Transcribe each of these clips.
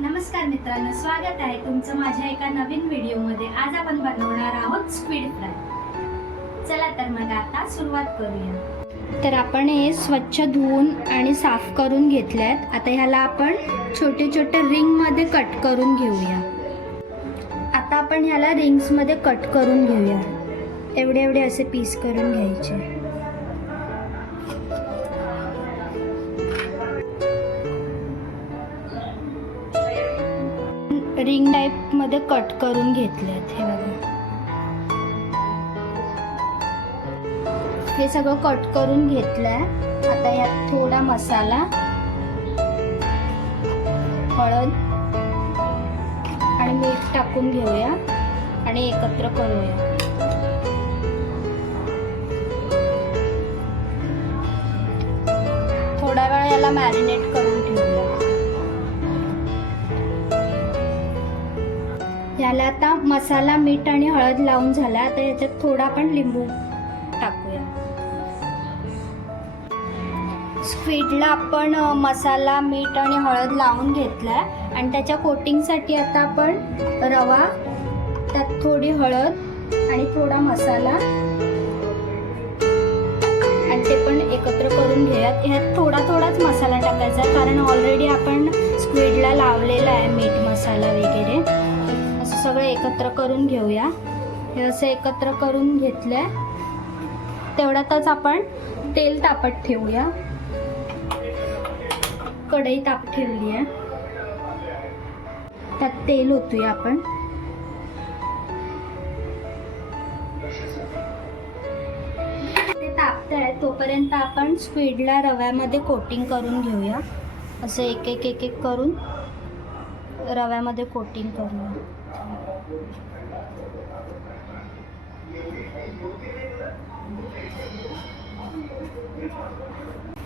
नमस्कार मित्रांनो, स्वागत आहे तुमचं माझ्या एका नवीन व्हिडिओमध्ये। आज आपण बनवणार आहोत स्क्विड फ्राय। चला तर मग आता सुरुवात करूया। तर आपण हे स्वच्छ धुवून आणि साफ करून घेतलेत। आता ह्याला आपण छोटे छोटे रिंग मध्ये कट करून घेऊया। आता आपण ह्याला रिंग्स मध्ये कट करून घेऊया। एवढे एवढे असे पीस करून घ्यायचे। रिंग टाइप मध्ये कट करून घेतलेत। हे बघा, हे सगळं कट करून घेतलंय। आता यात थोडा मसाला, हळद आणि मीठ टाकून घेऊया आणि एकत्र करूया। थोडा वेळ याला मॅरिनेट करून ठेवूया। याला आता मसाला, मीठ आणि हळद लावून झाला। आता याच्यात थोडा आपण लिंबू टाकूया। स्क्विडला आपण मसाला, मीठ आणि हळद लावून घेतलाय आणि त्याच्या कोटिंगसाठी आता आपण रवा, त्यात थोडी हळद आणि थोडा मसाला आणि ते पण एकत्र करून घेऊयात। ह्यात थोडाच मसाला टाकायचा, कारण ऑलरेडी आपण स्क्विडला लावलेला आहे मीठ मसाला वगैरे। असं सगळं एकत्र करून घेऊया। हे असं एकत्र करून घेतलंय। तेवढ्यातच आपण तेल तापत ठेवूया। कढई ताप ठेवली आहे, त्यात तेल ओतूया आपण। ते तापतंय तोपर्यंत आपण स्क्विडला रव्यामध्ये कोटिंग करून घेऊया। असं एक एक एक एक करून रव्यामध्ये कोटिंग करूया।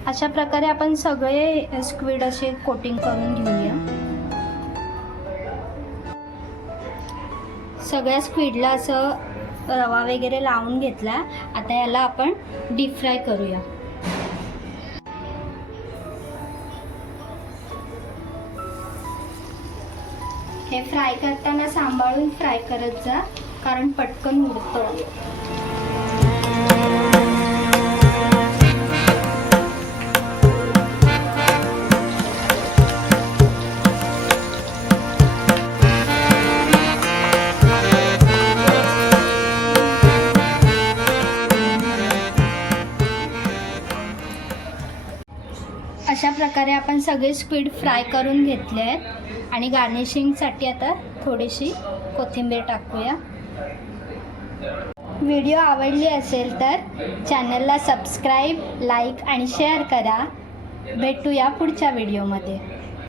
अशा प्रकारे आपण सगळे स्क्विड असे कोटिंग करून घेऊया। सगळ्या स्क्विडला असं रवा वगैरे लावून घेतला। आता याला आपण डीप फ्राय करूया। हे फ्राय करताना सांभाळून फ्राय करत जा, कारण पटकन उडतं। अशा प्रकारे आपण सगळे स्क्विड फ्राय करून घेतले आहेत आणि गार्निशिंगसाठी आता थोडीशी कोथिंबीर टाकूया। व्हिडिओ आवडली असेल तर चॅनलला सबस्क्राईब, लाईक आणि शेअर करा। भेटूया पुढच्या व्हिडिओमध्ये।